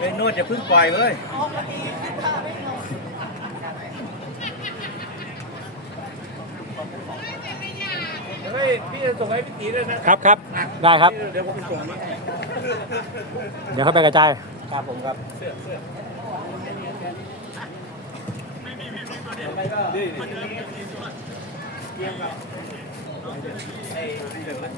ไอ้นวดจะพึ่งปล่อยเว้ยเฮ้ยพี่จะส่งให้พี่ตีด้วยนะครับครับได้ครับ เดี๋ยวผมไปส่งนี่ให้เดี๋ยวเข้าไปกระจายครับผมครับเสื้อเสื้อนี่ไอ้เดี๋ยวมัน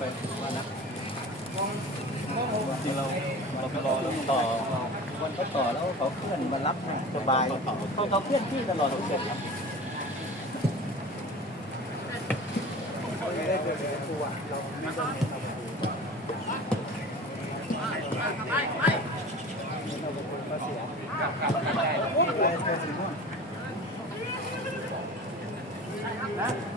ไปว่านะจริงเราเราไปรอแล้วต่อวันเขาต่อแล้วเขาเคลื่อนมารับสบายเขาเขาเคลื่อนที่ตลอดทุกเส้นครับเอ็มก็มีดูตรง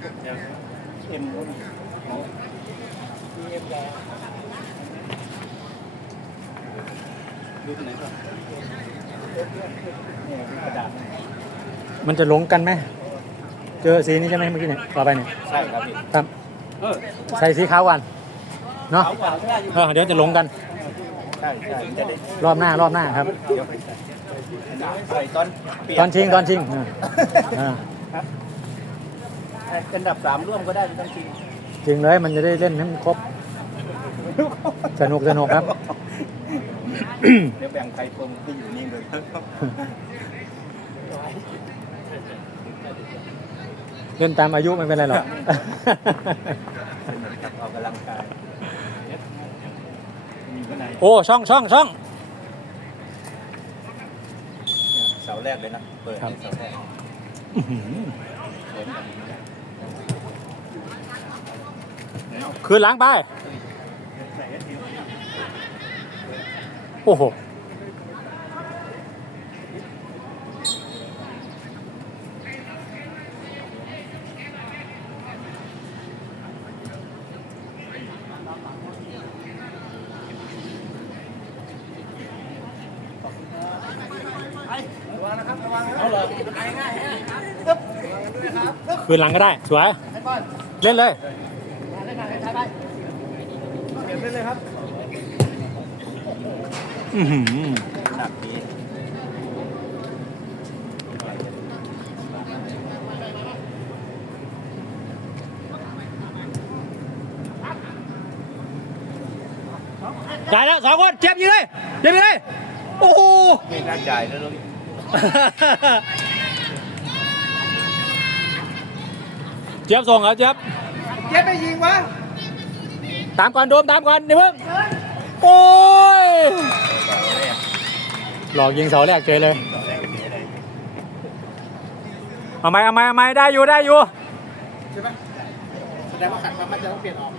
ไหนก่อนเนี่ยกระดาษมันจะหลงกันไหมเจอสีนี้ใช่ไหมเมื่อกี้เนี่ยต่อไปเนี่ยใช่ครับพี่ครับเออใส่สีขาวกันเนาะขาวกว่าได้อยู่เออเดี๋ยวจะหลงกัน ใช่ใช่จะได้รอบหน้ารอบหน้าครับ เดี๋ยวไปใส่ตอนเปลี่ยตอนชิงตอนชิงอ่าอ่า เป็นดับสามร่วมก็ได้เป็นตอนชิงจริงเลยมันจะได้เล่นให้มันครบ สนุกสนุกครับ เดี๋ยวแบ่งใครตรงที่อยู่นี่เลยครับเล่นตามอายุไม่เป็นไรหรอกครับออกกำลังกายมีข้างในโอ้ช่องช่องช่องเสาแรกเลยนะ เปิดครับเสาแรก อื้อหือ เปิดแบบนี้ คืนหล้างไป โอ้โห คืนหลังก็ได้ สวย เล่นเลย อือหือหนักดีได้แล้วสองคนเจ็บยิงเลยเจ็บยิงเลย โอ้โหมีค่าจ่ายแล้วลูกเจี๊ยบส่งเหรอเจี๊ยบเจ๊ไปยิงวะ ตามก่อนโดมตามก่อนนี่มึงโอ้ยหลอกยิงเสาแรกเจอเลยเสาแรกมีอะไรเอาไหมเอาไหมเอาไหมได้อยู่ได้อยู่ ใช่ไหมแสดงว่าขัดความมั่นใจต้องเปลี่ยนออก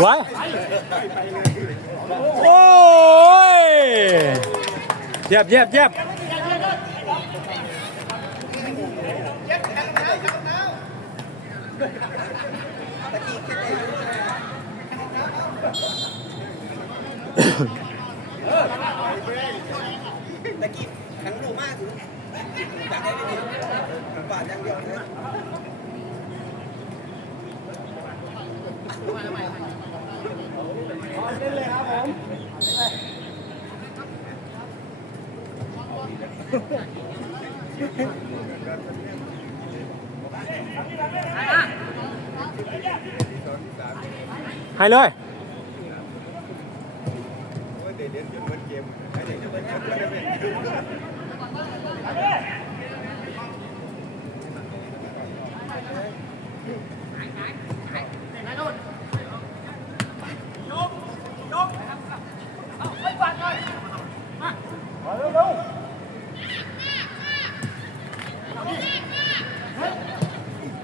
ไว้โอ้ยเยบเยบเยบตะกี้ขังดูมากถึงอยากได้ดีบาทยังเดียวเลย บให้เลย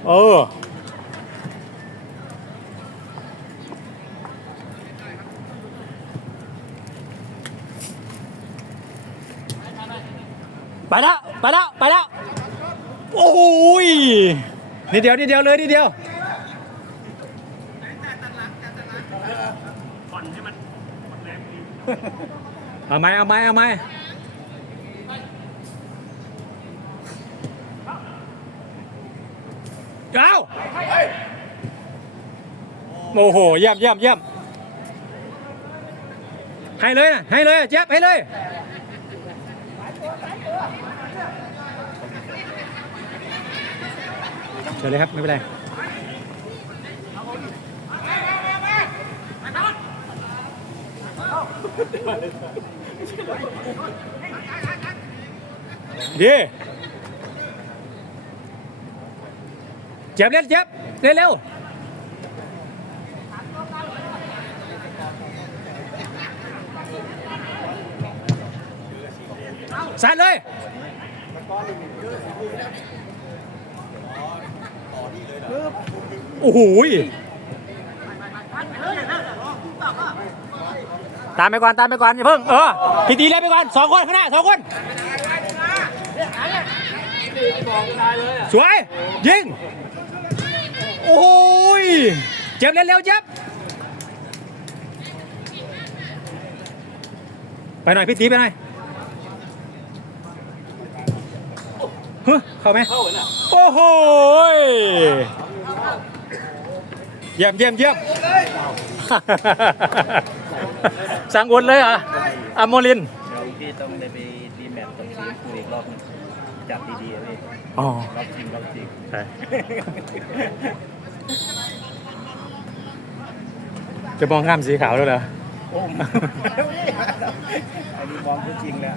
เออ ไปแล้วไปแล้วไปแล้วโอ้ยนิดเดียวนิดเดียวเลยนิดเดียวเอาไหมเอาไหมเอาไหมเอาโอ้โหเยี่ยมเยี่ยมเยี่ยมให้เลยนะให้เลยเจ็บให้เลย เชิญเลยครับ ไม่เป็นไรดีเจ็บเล่นเจ็บเร็วเร็วสัดเลย โอ้โหตามไปก่อนตามไปก่อนอย่าเพิ่งเออพี่ตีเล่นไปก่อนสองคนข้างหน้าสองคนสวยยิงโอ้ยเจ็บเร็วๆเจ็บไปหน่อยพี่ตีไปหน่อยเฮ้ยเข้าไหมเข้าน่ะโอ้โห เยี่ยมเยี่ยมเยี่ยมสั่งอุ่นเลยเหรออะโมลิน เดี๋ยวพี่ต้องได้ไปดีแมตช์กับทีมคุยอีกรอบหนึงจับดีๆอะพี่อ๋อ รอบจริงรอบจริงใช่จะมองข้ามสีขาวแล้วเหรอ โอ้มอันนี้มองพูดจริงแล้ว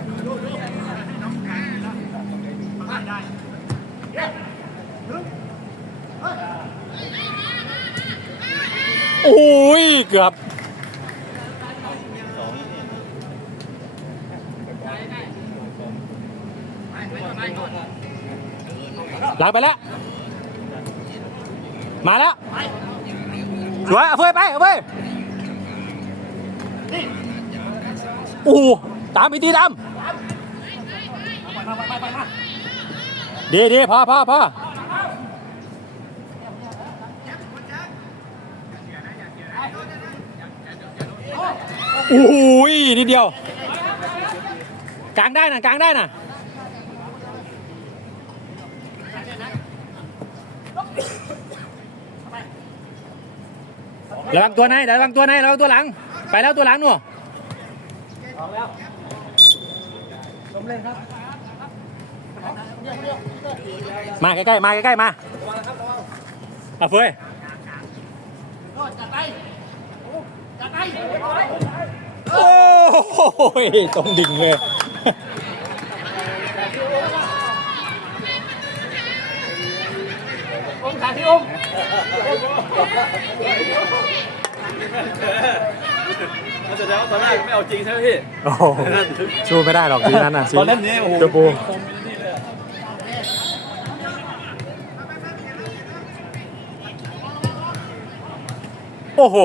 โอ้ยเกือบหลังไปแล้ว มาแล้วสวยเอาเฟยไปเอาเฟยโอ้ตามอีกทีตามดีดีพอพอพอ โอ้โหนิดเดียว กลางได้นะกลางได้นะระวังตัวในระวังตัวในระวังตัวหลัง ไปแล้วตัวหลังหนูมาใกล้ๆ มาใกล้ๆ มาเอาเฟยจะไปจะไป โอ้โหตรงดิ่งเลยองขาที่องมันแสดงว่าตอนแรกไม่เอาจริงใช่ไหมพี่โอ้โหสู้ไม่ได้หรอกทีนั้นน่ะตอนเล่นนี้โอ้โหตัวปูคมนี่เลยโอ้โห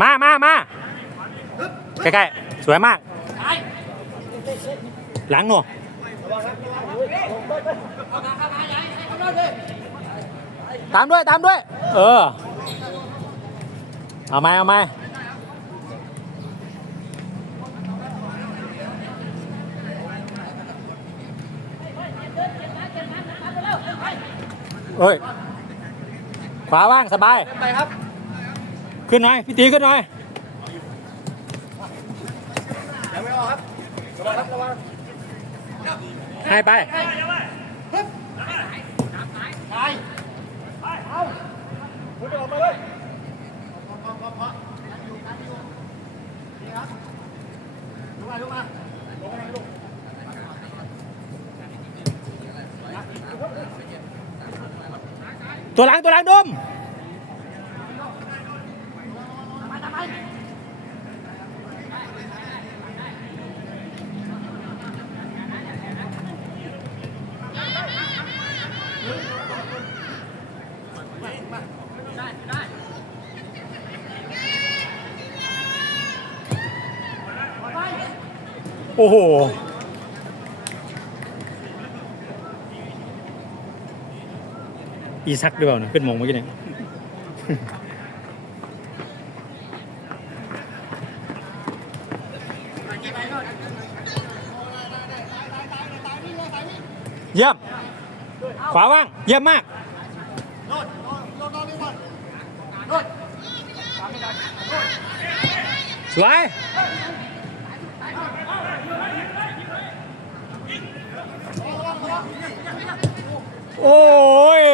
มามามาใกล้ๆ สวยมาก หลังหนูตามด้วยตามด้วย เออ เอาไหมเอาไหมเฮ้ย ขวาว่างสบาย ไปครับ ขึ้นหน่อย พี่ตีขึ้นหน่อยยังไม่ออกครับระวังครับระวังให้ไปคุณไปออกมาเลยตัวหลังตัวหลังดม โอ้โห อีซักด้วยเปล่านะขึ้นมงเมื่อกี้เนี่ยเยี่ยม ขวาว่าง เยี่ยมมากสวย โอ้ย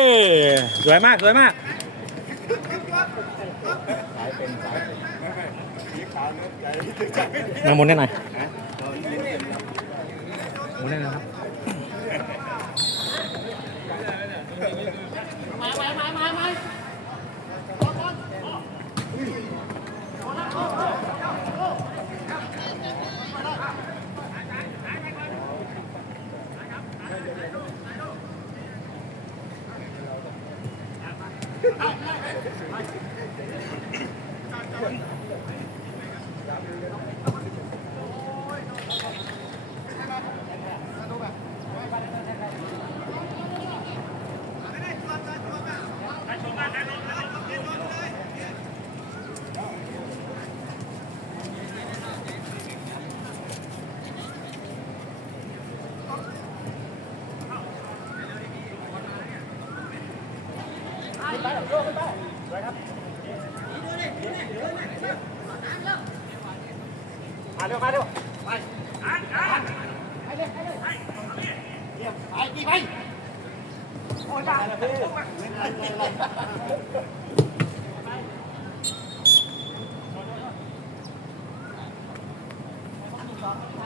สวยมาก สวยมากมาหมุนได้หน่อยหมุนได้นะครับ มาเร็วมาเร็วสองคนไปโดดไปโดดโดดโดดโดดเองโดดโดดเองโดด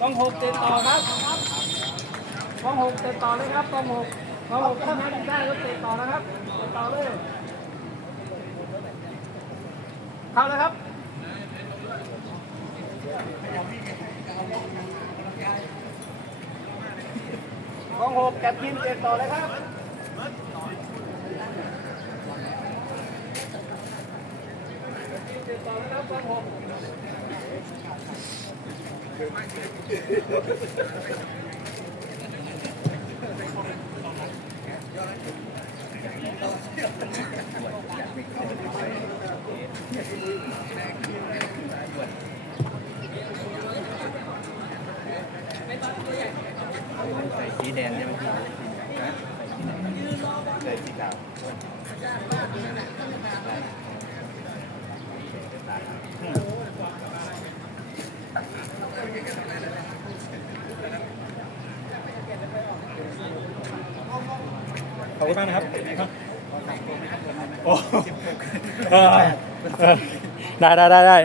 ต้องหกเตะต่อครับต้องหกเตะต่อเลยครับต้องหกต้องหกถ้าไม่ได้ก็เตะต่อนะครับเตะต่อเลย เข้าเลยครับกองหกจับทีมเตะต่อเลยครับเตะต่อเลยครับกองหก ใส่สีแดงใช่ไหมพี่ฮะใส่สีขาวขอบคุณมากนะครับโอ้เออเออ ได้ได้ได้ได้